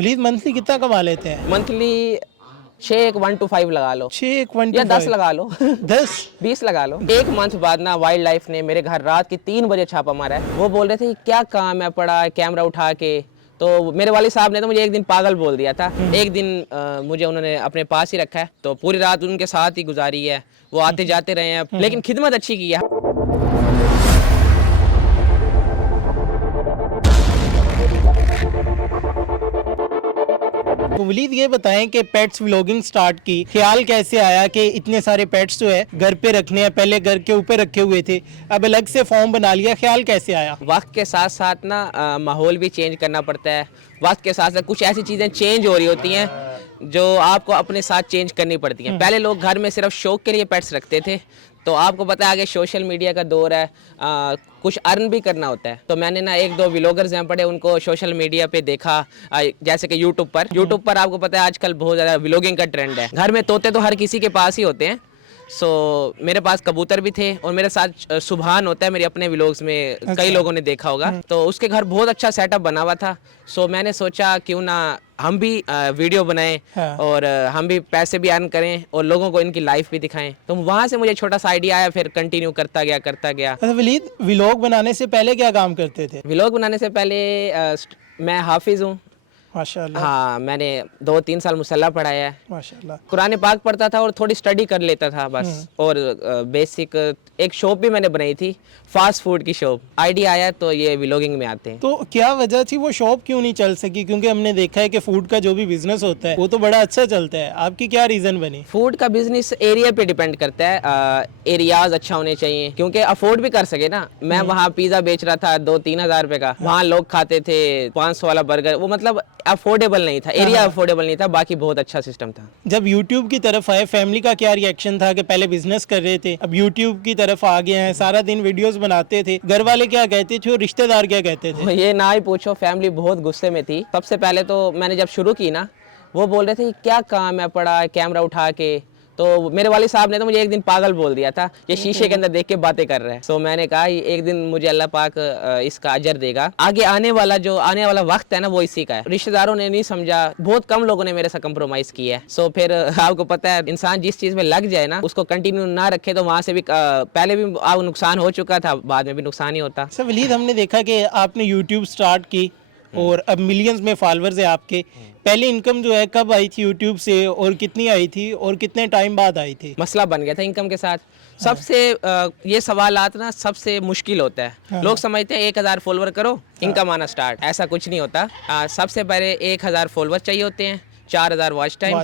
Waleed monthly कितना कमा लेते हैं? मंथली 6 1 to 5 लगा लो, 6 1 या to 10 5 लगा लो 10 20 लगा लो। एक मंथ बाद ना वाइल्ड लाइफ ने मेरे घर रात के 3 बजे छापा मारा है। वो बोल रहे थे कि क्या काम है पड़ा है कैमरा उठा के। तो मेरे वाले साहब ने तो मुझे एक दिन पागल बोल दिया था। एक दिन मुझे उन्होंने अपने पास ही रखा है, तो पूरी रात उनके साथ ही गुजारी है। वो आते जाते रहे हैं, लेकिन खिदमत अच्छी की है। तो वलीद ये बताएं कि पेट्स व्लॉगिंग स्टार्ट की, ख्याल कैसे आया कि इतने सारे पेट्स जो है घर पे रखने हैं? पहले घर के ऊपर रखे हुए थे, अब अलग से फॉर्म बना लिया, ख्याल कैसे आया? वक्त के साथ साथ ना माहौल भी चेंज करना पड़ता है। वक्त के साथ साथ कुछ ऐसी चीज़ें चेंज हो रही होती हैं जो आपको अपने साथ चेंज करनी पड़ती हैं। पहले लोग घर में सिर्फ शौक के लिए पेट्स रखते थे, तो आपको पता है आगे सोशल मीडिया का दौर है, कुछ अर्न भी करना होता है। तो मैंने ना 1 2 व्लॉगर्स यहाँ पड़े, उनको सोशल मीडिया पे देखा, जैसे कि यूट्यूब पर आपको पता है आजकल बहुत ज़्यादा व्लॉगिंग का ट्रेंड है। घर में तोते तो हर किसी के पास ही होते हैं। मेरे पास कबूतर भी थे, और मेरे साथ सुभान होता है मेरे अपने व्लॉग्स में, कई लोगों ने देखा होगा। तो उसके घर बहुत अच्छा सेटअप बना हुआ था। मैंने सोचा क्यों ना हम भी वीडियो बनाएं, हाँ। और हम भी पैसे भी अर्न करें और लोगों को इनकी लाइफ भी दिखाएं। तो वहाँ से मुझे छोटा सा आइडिया आया, फिर कंटिन्यू करता गया। अच्छा वलीद, व्लॉग बनाने से पहले क्या काम करते थे? व्लॉग बनाने से पहले मैं हाफिज़ हूँ। माशाल्लाह। हाँ, मैंने 2 3 साल मुसल्ला पढ़ाया है। माशाल्लाह। कुरान पाक पढ़ता था और थोड़ी स्टडी कर लेता था बस। और बेसिक एक शॉप भी मैंने बनाई थी, फास्ट फूड की शॉप। आइडिया आया तो ये व्लॉगिंग में आते हैं। तो क्या वजह थी, वो शॉप क्यों नहीं चल सकी? क्योंकि हमने देखा है कि फूड का जो भी बिजनेस होता है वो तो बड़ा अच्छा चलता है, आपकी क्या रीजन बनी? फूड का बिजनेस एरिया पे डिपेंड करता है। एरियाज अच्छा होने चाहिए, क्योंकि अफोर्ड भी कर सके ना। मैं वहाँ पिज्जा बेच रहा था 2 3 हज़ार रुपए का, वहाँ लोग खाते थे 500 वाला बर्गर। वो मतलब अफोर्डेबल नहीं था, एरिया अफोर्डेबल नहीं था, बाकी बहुत अच्छा सिस्टम था। जब YouTube की तरफ आए, फैमिली का क्या रिएक्शन था कि पहले बिजनेस कर रहे थे, अब YouTube की तरफ आ गए हैं, सारा दिन वीडियोस बनाते थे, घर वाले क्या कहते थे और रिश्तेदार क्या कहते थे? ये ना ही पूछो, फैमिली बहुत गुस्से में थी। सबसे पहले तो मैंने जब शुरू की ना, वो बोल रहे थे कि क्या काम है पड़ा है कैमरा उठा के। तो मेरे वाले साहब ने तो मुझे एक दिन पागल बोल दिया था, ये शीशे के अंदर देख के बातें कर रहे हैं। मैंने कहा एक दिन मुझे अल्लाह पाक इसका अजर देगा। आगे आने वाला वक्त है ना, वो इसी का है। रिश्तेदारों ने नहीं समझा, बहुत कम लोगों ने मेरे साथ कंप्रोमाइज किया है। फिर आपको पता है इंसान जिस चीज में लग जाए ना, उसको कंटिन्यू ना रखे, तो वहां से भी पहले भी नुकसान हो चुका था, बाद में भी नुकसान ही होता। सर वलीद, हमने देखा कि आपने यूट्यूब स्टार्ट की और अब मिलियंस में फॉलोअर्स है आपके। पहले इनकम जो है कब आई थी यूट्यूब से, और कितनी आई थी और कितने टाइम बाद आई थी? मसला बन गया था इनकम के साथ। सबसे ये सवालात ना सबसे मुश्किल होता है। लोग समझते हैं 1000 फॉलोवर करो इनकम आना स्टार्ट, ऐसा कुछ नहीं होता। सबसे पहले 1000 फॉलोवर चाहिए होते हैं, 4000 वॉच टाइम,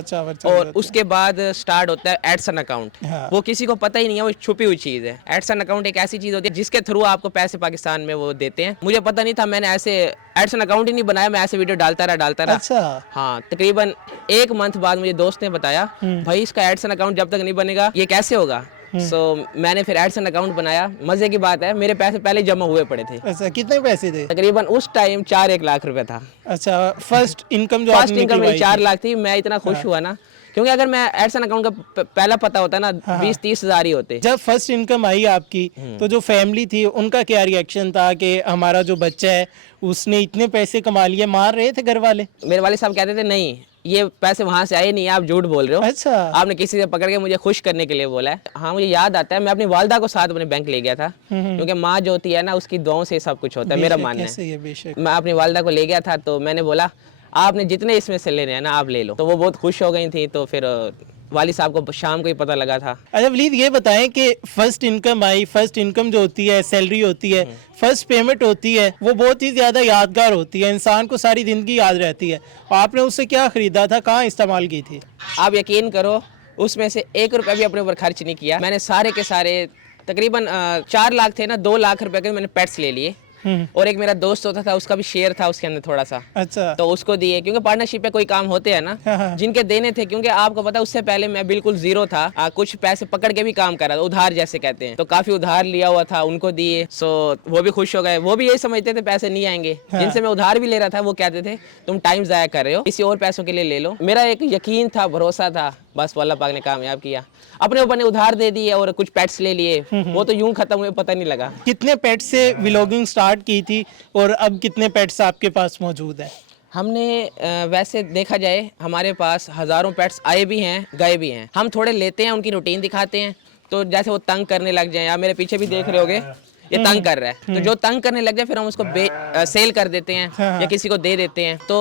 और उसके बाद स्टार्ट होता है एडसन अकाउंट। वो किसी को पता ही नहीं है, वो छुपी हुई चीज है। एडसन अकाउंट एक ऐसी चीज होती है जिसके थ्रू आपको पैसे पाकिस्तान में वो देते हैं। मुझे पता नहीं था, मैंने ऐसे एडसन अकाउंट ही नहीं बनाया, मैं ऐसे वीडियो डालता रहा। अच्छा। हाँ, तकरीबन 1 मंथ बाद मुझे दोस्त ने बताया, भाई इसका एडसन अकाउंट जब तक नहीं बनेगा ये कैसे होगा। मैंने फिर एडसन अकाउंट बनाया। मजे की बात है, मेरे पैसे पहले जमा हुए पड़े थे। अच्छा, कितने पैसे थे? तकरीबन उस टाइम 4-1 लाख रुपए था। अच्छा, फर्स्ट इनकम फर्स्ट इनकम मेरी 4 लाख थी। मैं इतना खुश हुआ ना, क्योंकि अगर मैं एडसन अकाउंट का पहला पता होता ना, 20-30 हज़ार ही होते। जब फर्स्ट इनकम आई आपकी, तो जो फैमिली थी उनका क्या रिएक्शन था कि हमारा जो बच्चा है उसने इतने पैसे कमा लिए? मार रहे थे घर वाले? मेरे वाले साहब कहते थे नहीं, ये पैसे वहां से आए नहीं, आप झूठ बोल रहे हो। अच्छा। आपने किसी से पकड़ के मुझे खुश करने के लिए बोला है। हाँ, मुझे याद आता है, मैं अपनी वालदा को साथ अपने बैंक ले गया था, क्योंकि माँ जो होती है ना, उसकी दुआओं से सब कुछ होता है, मेरा मानना है। मैं अपनी वालदा को ले गया था, तो मैंने बोला आपने जितने इसमें से लेने हैं ना आप ले लो। तो वो बहुत खुश हो गई थी। तो फिर वाली साहब को शाम को ही पता लगा था। अच्छा वलीद, ये बताएं कि फर्स्ट इनकम आई, फर्स्ट इनकम जो होती है, सैलरी होती है, फर्स्ट पेमेंट होती है, वो बहुत ही ज़्यादा यादगार होती है, इंसान को सारी ज़िंदगी याद रहती है। आपने उससे क्या ख़रीदा था, कहाँ इस्तेमाल की थी? आप यकीन करो, उसमें से 1 रुपया भी अपने ऊपर खर्च नहीं किया। मैंने सारे के सारे तकरीबन 4 लाख थे ना, 2 लाख रुपए के मैंने पेट्स ले लिए। और एक मेरा दोस्त होता था, उसका भी शेयर था उसके अंदर थोड़ा सा। अच्छा। तो उसको दिए, क्योंकि पार्टनरशिप पे कोई काम होते हैं ना, जिनके देने थे। क्योंकि आपको पता है उससे पहले मैं बिल्कुल जीरो था। कुछ पैसे पकड़ के भी काम कर रहा था, उधार जैसे कहते हैं। तो काफी उधार लिया हुआ था, उनको दिए। वो भी खुश हो गए। वो भी यही समझते थे पैसे नहीं आएंगे। जिनसे मैं उधार भी ले रहा था वो कहते थे तुम टाइम जाया कर रहे हो, किसी और पैसों के लिए ले लो। मेरा एक यकीन था, भरोसा था, बस अल्लाह पाक ने कामयाब किया। अपने ऊपर ने उधार दे दिए और कुछ पेट्स ले लिए, वो तो यूं खत्म हुए, पता नहीं लगा। कितने पेट्स से व्लॉगिंग स्टार्ट की थी और अब कितने पेट्स आपके पास मौजूद है? हमने वैसे देखा जाए हमारे पास हज़ारों पेट्स आए भी हैं, गए भी हैं। हम थोड़े लेते हैं, उनकी रूटीन दिखाते हैं, तो जैसे वो तंग करने लग जाएं, आप मेरे पीछे भी देख रहे होगे ये तंग कर रहा है, तो जो तंग करने लग जाए फिर हम उसको सेल कर देते हैं या किसी को दे देते हैं। तो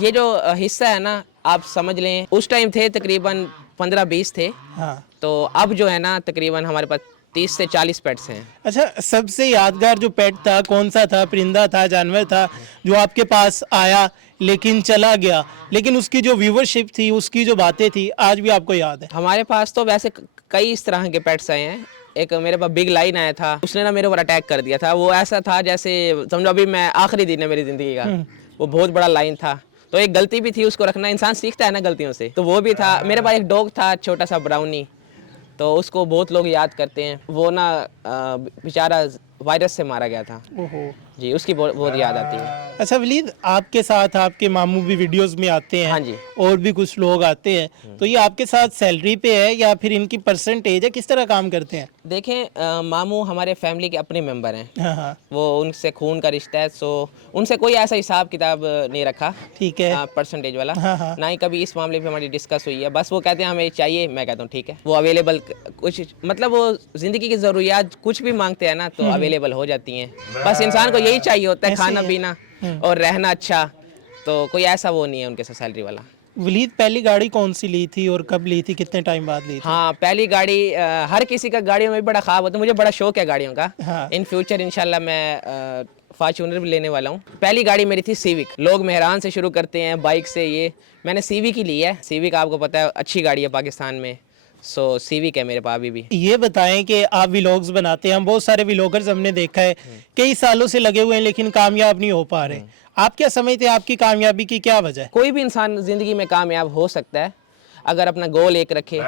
ये जो हिस्सा है ना, आप समझ लें उस टाइम थे तकरीबन 15-20 थे, हाँ। तो अब जो है ना तकरीबन हमारे पास 30 से 40 पेट्स हैं। अच्छा, सबसे यादगार जो पेट था कौन सा था? परिंदा था, जानवर था जो आपके पास आया लेकिन चला गया, लेकिन उसकी जो व्यूवरशिप थी, उसकी जो बातें थी, आज भी आपको याद है? हमारे पास तो वैसे कई इस तरह के पेट्स आए हैं। एक मेरे पास बिग लाइन आया था, उसने ना मेरे ऊपर अटैक कर दिया था। वो ऐसा था जैसे समझो अभी मैं आखिरी दिन है मेरी ज़िंदगी का। वो बहुत बड़ा लाइन था, तो एक गलती भी थी उसको रखना, इंसान सीखता है ना गलतियों से, तो वो भी था। मेरे पास एक डॉग था छोटा सा ब्राउनी, तो उसको बहुत लोग याद करते हैं। वो ना बेचारा वायरस से मारा गया था ओहो। जी, उसकी बहुत याद आती है। अच्छा वलीद, आपके साथ आपके मामू भी वीडियोस में आते हैं, हाँ जी। और भी कुछ लोग आते हैं, तो ये आपके साथ सैलरी पे है या फिर इनकी परसेंटेज है? किस तरह काम करते हैं? देखें मामू हमारे फैमिली के अपने मेंबर हैं, हाँ हाँ, वो उनसे खून का रिश्ता है, सो उनसे कोई ऐसा हिसाब किताब नहीं रखा ठीक है। परसेंटेज वाला। हाँ हाँ, ना ही कभी इस मामले पे हमारी डिस्कस हुई है। बस वो कहते हैं हमें चाहिए, मैं कहता हूँ ठीक है। वो अवेलेबल कुछ मतलब वो ज़िंदगी की ज़रूरियात कुछ भी मांगते हैं ना तो अवेलेबल हो जाती हैं। बस इंसान को यही चाहिए होता है, ऐसे खाना ही है। पीना और रहना अच्छा, तो कोई ऐसा वो नहीं है उनके साथ सैलरी वाला। वलीद, पहली गाड़ी कौन सी ली थी और कब ली थी, कितने टाइम बाद ली थी? हाँ, पहली गाड़ी हर किसी का गाड़ियों में भी बड़ा ख्वाब होता है, मुझे बड़ा शौक है गाड़ियों का। हाँ। इन फ्यूचर इंशाल्लाह मैं फॉर्च्यूनर भी लेने वाला हूँ। पहली गाड़ी मेरी थी सिविक। लोग मेहरान से शुरू करते हैं बाइक से, ये मैंने सिविक ही ली है। सिविक आपको पता है अच्छी गाड़ी है पाकिस्तान में, सो सिविक है मेरे पास अभी भी। ये बताएं कि आप व्लॉग्स बनाते हैं, हम बहुत सारे व्लॉगर्स हमने देखा है कई सालों से लगे हुए हैं लेकिन कामयाब नहीं हो पा रहे। आप क्या समझते हैं आपकी कामयाबी की क्या वजह है? कोई भी इंसान ज़िंदगी में कामयाब हो सकता है अगर अपना गोल एक रखे।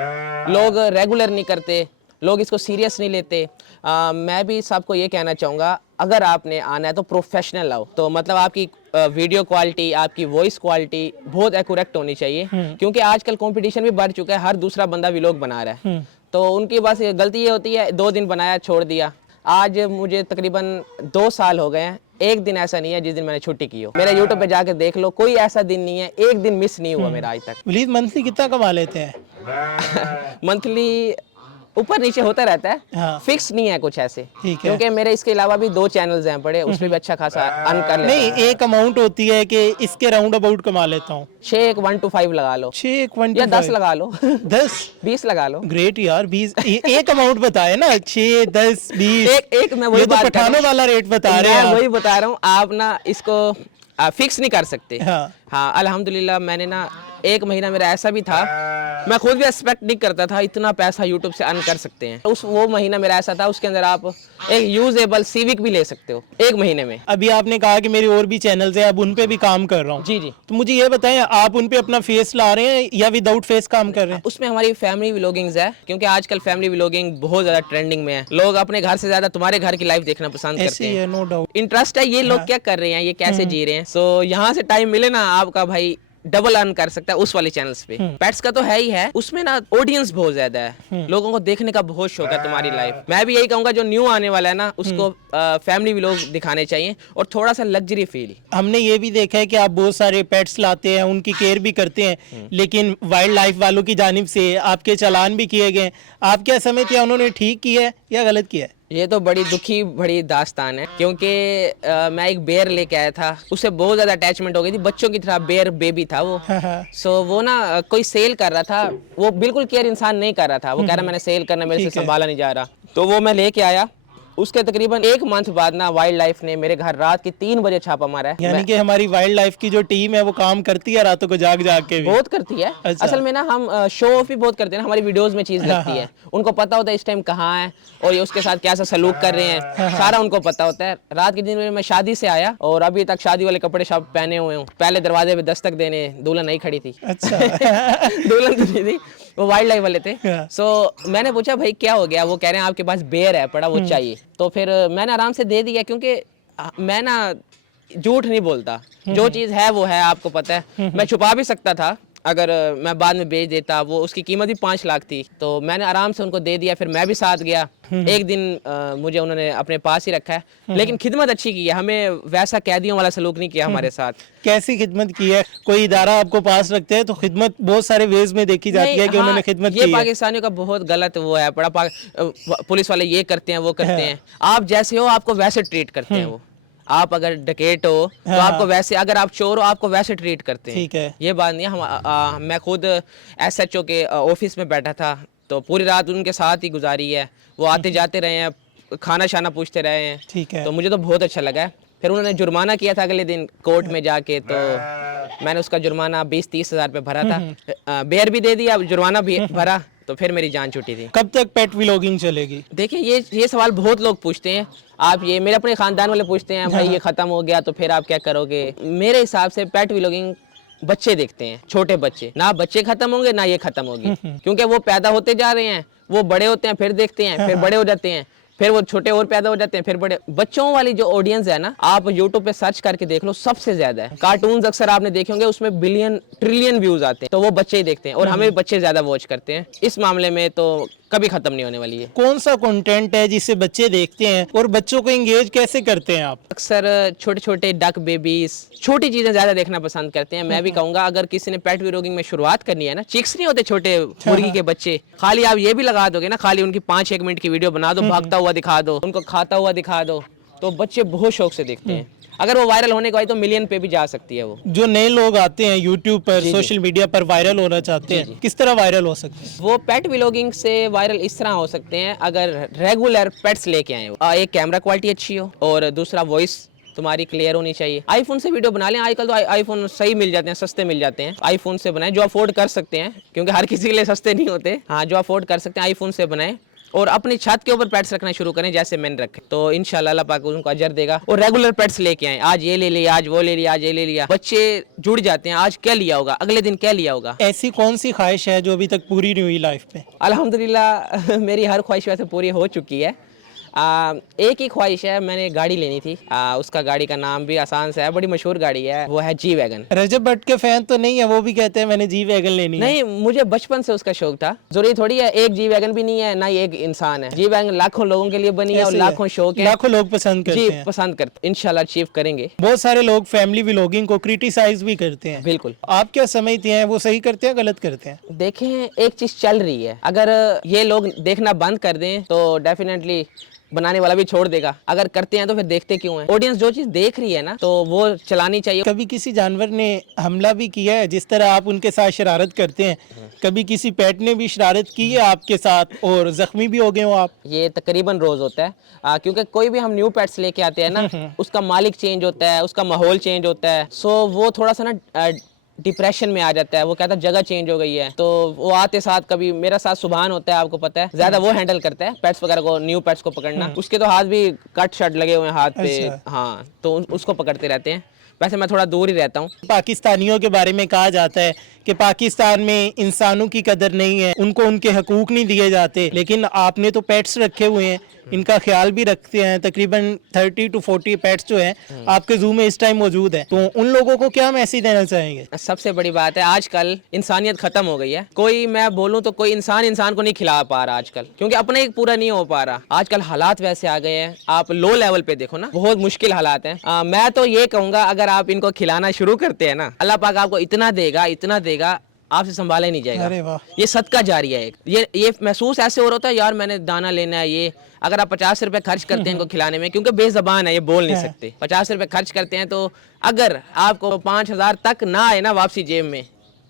लोग रेगुलर नहीं करते, लोग इसको सीरियस नहीं लेते। मैं भी सबको ये कहना चाहूँगा, अगर आपने आना है तो प्रोफेशनल आओ। तो मतलब आपकी वीडियो क्वालिटी, आपकी वॉइस क्वालिटी बहुत एक्यूरेट होनी चाहिए, क्योंकि आजकल कंपटीशन भी बढ़ चुका है, हर दूसरा बंदा व्लॉग बना रहा है। तो उनकी बस गलती ये होती है 2 दिन बनाया छोड़ दिया। आज मुझे तकरीबन 2 साल हो गए हैं, एक दिन ऐसा नहीं है जिस दिन मैंने छुट्टी की हो। मेरा यूट्यूब पे जाके देख लो, कोई ऐसा दिन नहीं है, एक दिन मिस नहीं हुआ मेरा आज तक। वलीद, मंथली कितना कमा लेते हैं? मंथली ऊपर नीचे होता रहता है, हाँ। फिक्स नहीं है कुछ ऐसे, ठीक है। क्योंकि मेरे इसके अलावा भी 2 चैनल्स हैं बड़े, उसमें भी अच्छा खासा अर्न कर लेता नहीं, एक अमाउंट होती है कि इसके राउंड अबाउट कमा लेता हूँ। 6 1 to 5 लगा लो, 6 1 1 या 10 लगा लो 10 20 लगा लो। ग्रेट यार, 20 एक अमाउंट बताए ना, 6 10 20। एक मैं वही ये तो बात कर रहा पठानों हूँ। वाला रेट बता रहे हैं मैं आप। वही बता रहा हूँ, आप ना इसको फिक्स नहीं कर सकते। हाँ। हाँ, अल्हम्दुलिल्लाह मैंने ना 1 महीना मेरा ऐसा भी था, मैं खुद भी एक्सपेक्ट नहीं करता था इतना पैसा यूट्यूब से अर्न कर सकते हैं। वो महीना मेरा ऐसा था, उसके अंदर आप एक यूजेबल सिविक भी ले सकते हो 1 महीने में। अभी आपने कहा कि मेरे और भी चैनल्स हैं, अब उन पे भी काम कर रहा हूँ। जी जी। तो मुझे ये बताएं, आप उन पे अपना फेस ला रहे हैं या विदाउट फेस काम कर रहे हैं? उसमें हमारी फैमिली व्लॉगिंग्स है, क्योंकि आजकल फैमिली व्लॉगिंग बहुत ज़्यादा ट्रेंडिंग में है। लोग अपने घर से ज़्यादा तुम्हारे घर की लाइफ देखना पसंद करते ऐसे ही हैं। है, नो डाउट। इंटरेस्ट है ये लोग क्या कर रहे हैं, ये कैसे जी रहे हैं। सो यहाँ से टाइम मिले ना आपका भाई डबल अर्न कर सकता है उस वाले चैनल्स पे। पेट्स का तो है ही है, उसमें ना ऑडियंस बहुत ज्यादा है, लोगों को देखने का बहुत शौक है तुम्हारी लाइफ। मैं भी यही कहूंगा जो न्यू आने वाला है ना उसको फैमिली व्लॉग दिखाने चाहिए और थोड़ा सा लग्जरी फील। हमने ये भी देखा है कि आप बहुत सारे पेट्स लाते हैं, उनकी केयर भी करते हैं, लेकिन वाइल्ड लाइफ वालों की जानिब से आपके चालान भी किए गए। आप क्या समझते हैं, उन्होंने ठीक किया है या गलत किया है? ये तो बड़ी दुखी बड़ी दास्तान है, क्योंकि मैं एक बेर लेके आया था, उससे बहुत ज़्यादा अटैचमेंट हो गई थी, बच्चों की तरह बेर बेबी था वो। सो वो ना कोई सेल कर रहा था, वो बिल्कुल केयर इंसान नहीं कर रहा था, वो कह रहा मैंने सेल करना, मेरे से संभाला नहीं जा रहा। तो वो मैं लेके आया, उसके तकरीबन 1 मंथ बाद ना वाइल्ड लाइफ ने मेरे घर रात के 3 बजे छापा मारा है। यानी कि हमारी वाइल्ड लाइफ की जो टीम है वो काम करती है रातों को जाग जाग के भी। बहुत करती है। अच्छा। असल में ना हम शो ऑफ भी बहुत करते हैं ना, हमारी वीडियोस में चीज लगती है, उनको पता होता है इस टाइम कहाँ है और ये उसके साथ कैसा सलूक कर रहे हैं, सारा उनको पता होता है। रात के दिन में मैं शादी से आया और अभी तक शादी वाले कपड़े सब पहने हुए हूँ। पहले दरवाजे पे दस्तक देने दुल्हन नहीं खड़ी थी। अच्छा। दुल्हन तो नहीं थी, वो वाइल्ड लाइफ वाले थे। हाँ। सो मैंने पूछा भाई क्या हो गया, वो कह रहे हैं आपके पास बेर है पड़ा, वो चाहिए। तो फिर मैंने आराम से दे दिया, क्योंकि मैं ना झूठ नहीं बोलता, जो चीज़ है वो है, आपको पता है। मैं छुपा भी सकता था, अगर मैं बाद में बेच देता, वो उसकी कीमत भी 5 लाख थी, तो मैंने आराम से उनको दे दिया। फिर मैं भी साथ गया। एक दिन मुझे उन्होंने अपने पास ही रखा है, लेकिन खिदमत अच्छी की है, हमें वैसा कैदियों वाला सलूक नहीं किया हमारे साथ। कैसी खिदमत की है? कोई इदारा आपको पास रखते हैं तो खिदमत बहुत सारे वेज में देखी जाती है कि उन्होंने खिदमत की ये है। पाकिस्तानियों का बहुत गलत वो है, पुलिस वाले ये करते हैं वो करते हैं। आप जैसे हो आपको वैसे ट्रीट करते हैं वो। आप अगर डकैत हो तो आपको वैसे, अगर आप चोर हो आपको वैसे ट्रीट करते हैं। ठीक है। ये बात नहीं है। मैं खुद SHO के ऑफिस में बैठा था, तो पूरी रात उनके साथ ही गुजारी है। वो आते जाते रहे हैं, खाना शाना पूछते रहे हैं। ठीक है। तो मुझे तो बहुत अच्छा लगा है। फिर उन्होंने जुर्माना किया था अगले दिन कोर्ट में जाके, तो मैंने उसका जुर्माना 20-30 हज़ार रुपये भरा था। बेयर भी दे दिया, जुर्माना भी भरा, तो फिर मेरी जान छूटी थी। कब तक पेट व्लॉगिंग चलेगी? देखिए ये सवाल बहुत लोग पूछते हैं। आप ये मेरे अपने खानदान वाले पूछते हैं, भाई ये खत्म हो गया तो फिर आप क्या करोगे? मेरे हिसाब से पेट व्लॉगिंग बच्चे देखते हैं, छोटे बच्चे। ना बच्चे खत्म होंगे ना ये खत्म होगी, क्योंकि वो पैदा होते जा रहे हैं, वो बड़े होते हैं, फिर देखते हैं, फिर बड़े हो जाते हैं, फिर वो छोटे और पैदा हो जाते हैं, फिर बड़े। बच्चों वाली जो ऑडियंस है ना, आप यूट्यूब पे सर्च करके देख लो, सबसे ज्यादा है। कार्टून्स अक्सर आपने देखे होंगे, उसमें बिलियन ट्रिलियन व्यूज आते हैं, तो वो बच्चे ही देखते हैं, और हमें बच्चे ज्यादा वॉच करते हैं। इस मामले में तो कभी खत्म नहीं होने वाली है। कौन सा कंटेंट है जिसे बच्चे देखते हैं और बच्चों को एंगेज कैसे करते हैं आप? अक्सर छोटे छोटे डक बेबीज, छोटी चीजें ज्यादा देखना पसंद करते हैं। मैं भी कहूंगा अगर किसी ने पेट व्लॉगिंग में शुरुआत करनी है ना, चिक्स नहीं होते छोटे मुर्गी के बच्चे, खाली आप ये भी लगा दोगे ना, खाली उनकी 5-1 मिनट की वीडियो बना दो, भागता हुआ दिखा दो, उनको खाता हुआ दिखा दो, तो बच्चे बहुत शौक से देखते हैं। अगर वो वायरल होने को आई तो मिलियन पे भी जा सकती है वो। जो नए लोग आते हैं यूट्यूब पर, सोशल मीडिया पर वायरल होना चाहते हैं, किस तरह वायरल हो सकते हैं? वो पेट व्लॉगिंग से वायरल इस तरह हो सकते हैं, अगर रेगुलर पेट्स लेके आए हो, एक कैमरा क्वालिटी अच्छी हो, और दूसरा वॉइस तुम्हारी क्लियर होनी चाहिए। आईफोन से वीडियो बना लें, आजकल तो आईफोन सही मिल जाते हैं, सस्ते मिल जाते हैं। आईफोन से बनाएं, जो अफोर्ड कर सकते हैं, क्योंकि हर किसी के लिए सस्ते नहीं होते। हाँ, जो अफोर्ड कर सकते हैं आईफोन से बनाएं, और अपनी छत के ऊपर पेट्स रखना शुरू करें, जैसे मैंने रखे, तो इंशाल्लाह अल्लाह पाक उनको अजर देगा। और रेगुलर पेट्स लेके आए, आज ये ले लिया, आज वो ले लिया, आज ये ले लिया, बच्चे जुड़ जाते हैं। आज क्या लिया होगा, अगले दिन क्या लिया होगा। ऐसी कौन सी ख्वाहिश है जो अभी तक पूरी नहीं हुई लाइफ में? अल्हम्दुलिल्लाह मेरी हर ख्वाहिश वैसे पूरी हो चुकी है। एक ही ख्वाहिश है, मैंने गाड़ी लेनी थी। उसका गाड़ी का नाम भी आसान से है, बड़ी मशहूर गाड़ी है, वो है जी वैगन। रजब भट्ट के फैन तो नहीं है, वो भी कहते हैं मैंने जी वैगन लेनी है। नहीं, मुझे बचपन से उसका शौक था। जरूरी थोड़ी है एक जी वैगन भी नहीं है, ना ही एक इंसान है। जी वैगन लाखों लोगों के लिए बनी है, और लाखों शौक है, लाखों लोग पसंद करते हैं। पसंद करते, इंशाल्लाह अचीव करेंगे। बहुत सारे लोग फैमिली व्लॉगिंग को क्रिटिसाइज भी करते हैं। बिल्कुल। आप क्या समझते हैं, वो सही करते हैं गलत करते हैं? देखें, एक चीज चल रही है, अगर ये लोग देखना बंद कर दें तो डेफिनेटली बनाने वाला भी छोड़ देगा। अगर करते हैं तो फिर देखते क्यों हैं? ऑडियंस जो चीज देख रही है ना, तो वो चलानी चाहिए। कभी किसी जानवर ने हमला भी किया है, जिस तरह आप उनके साथ शरारत करते हैं? कभी किसी पेट ने भी शरारत की है आपके साथ और जख्मी भी हो गए हो आप? ये तकरीबन रोज होता है, क्योंकि कोई भी हम न्यू पेट्स लेके आते हैं ना, उसका मालिक चेंज होता है, उसका माहौल चेंज होता है, सो वो थोड़ा सा ना डिप्रेशन में आ जाता है। वो कहता है जगह चेंज हो गई है, तो वो आते साथ, कभी मेरा साथ सुभान होता है, आपको पता है, ज्यादा वो हैंडल करता है पेट्स वगैरह को, न्यू पेट्स को पकड़ना। उसके तो हाथ भी कट शट लगे हुए हैं हाथ पे। हाँ, तो उसको पकड़ते रहते हैं। वैसे मैं थोड़ा दूर ही रहता हूँ। पाकिस्तानियों के बारे में कहा जाता है कि पाकिस्तान में इंसानों की कदर नहीं है, उनको उनके हकूक नहीं दिए जाते, लेकिन आपने तो पेट्स रखे हुए हैं, इनका ख्याल भी रखते हैं। तकरीबन 30 to 40 पेट्स जो हैं आपके जू में इस टाइम मौजूद है, तो उन लोगों को क्या मैसेज देना चाहेंगे? सबसे बड़ी बात है, आजकल इंसानियत खत्म हो गई है। कोई, मैं बोलूं तो कोई इंसान को नहीं खिला पा रहा आजकल, क्योंकि अपने एक पूरा नहीं हो पा रहा। आजकल हालात वैसे आ गए हैं, आप लो लेवल पे देखो ना, बहुत मुश्किल हालात हैं। मैं तो ये कहूंगा, अगर आप इनको खिलाना शुरू करते हैं ना, अल्लाह पाक आपको इतना देगा, आपसे संभाला ही नहीं जाएगा। अरे वाह। ये सदका जारिया है। ये महसूस ऐसे हो रहा होता है, यार मैंने दाना लेना है। ये अगर आप 50 रुपए खर्च करते हैं इनको खिलाने में, क्योंकि बेजबान है, ये बोल नहीं सकते, 50 रुपए खर्च करते हैं, तो अगर आपको 5000 तक ना आए ना वापसी जेब में,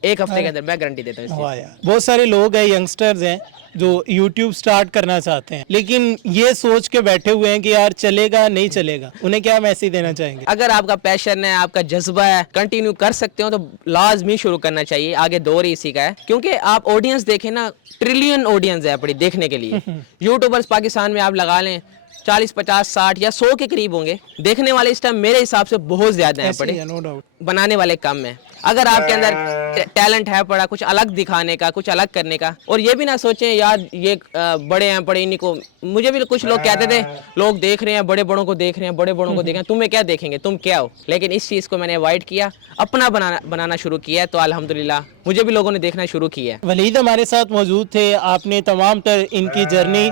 एक हफ्ते के अंदर, मैं गारंटी देता हूँ। बहुत सारे लोग हैं, यंगस्टर्स हैं, जो YouTube स्टार्ट करना चाहते हैं, लेकिन ये सोच के बैठे हुए हैं कि यार चलेगा नहीं चलेगा। उन्हें क्या मैसेज देना चाहेंगे? अगर आपका पैशन है, आपका जज्बा है, कंटिन्यू कर सकते हो, तो लाजमी शुरू करना चाहिए। आगे दौर ही इसी का है, क्योंकि आप ऑडियंस देखें ना, ट्रिलियन ऑडियंस है अपनी देखने के लिए। यूट्यूबर्स पाकिस्तान में आप लगा लें 40, 50, 60 या 100 के करीब होंगे। देखने वाले इस टाइम मेरे हिसाब से बहुत ज्यादा हैं, पड़े नो डाउट, बनाने वाले कम है। अगर आपके अंदर टैलेंट है पड़ा कुछ अलग दिखाने का, कुछ अलग करने का। और ये भी ना सोचें यार ये बड़े हैं पड़े इन्हीं को, मुझे भी कुछ लोग कहते थे लोग देख रहे हैं, बड़े बड़ों को देख रहे हैं, बड़े बड़ों को देख रहे हैं, तुम्हें क्या देखेंगे, तुम क्या हो। लेकिन इस चीज़ को मैंने अवॉइड किया, अपना बनाना शुरू किया, तो अल्हम्दुलिल्लाह मुझे भी लोगों ने देखना शुरू किया। वलीद हमारे साथ मौजूद थे, आपने तमाम तर इनकी जर्नी,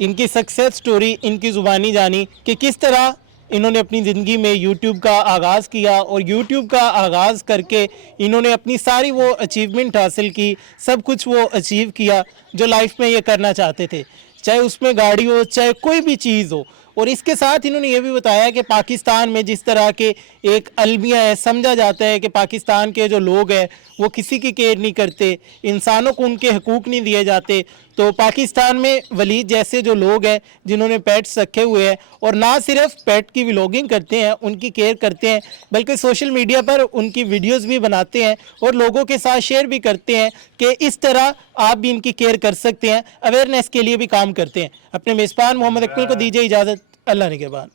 इनकी सक्सेस स्टोरी, इनकी ज़ुबानी जानी कि किस तरह इन्होंने अपनी ज़िंदगी में यूट्यूब का आगाज़ किया और यूट्यूब का आगाज़ करके इन्होंने अपनी सारी वो अचीवमेंट हासिल की, सब कुछ वो अचीव किया जो लाइफ में ये करना चाहते थे, चाहे उसमें गाड़ी हो, चाहे कोई भी चीज़ हो। और इसके साथ इन्होंने ये भी बताया कि पाकिस्तान में जिस तरह के एक अलमिया है, समझा जाता है कि पाकिस्तान के जो लोग हैं वो किसी की केयर नहीं करते, इंसानों को उनके हकूक़ नहीं दिए जाते। तो पाकिस्तान में वलीद जैसे जो लोग हैं जिन्होंने पेट्स रखे हुए हैं और ना सिर्फ पेट की व्लॉगिंग करते हैं, उनकी केयर करते हैं, बल्कि सोशल मीडिया पर उनकी वीडियोस भी बनाते हैं और लोगों के साथ शेयर भी करते हैं कि इस तरह आप भी इनकी केयर कर सकते हैं, अवेयरनेस के लिए भी काम करते हैं। अपने मेज़बान मोहम्मद अकमल को दीजिए इजाज़त, अल्लाह निगहबान।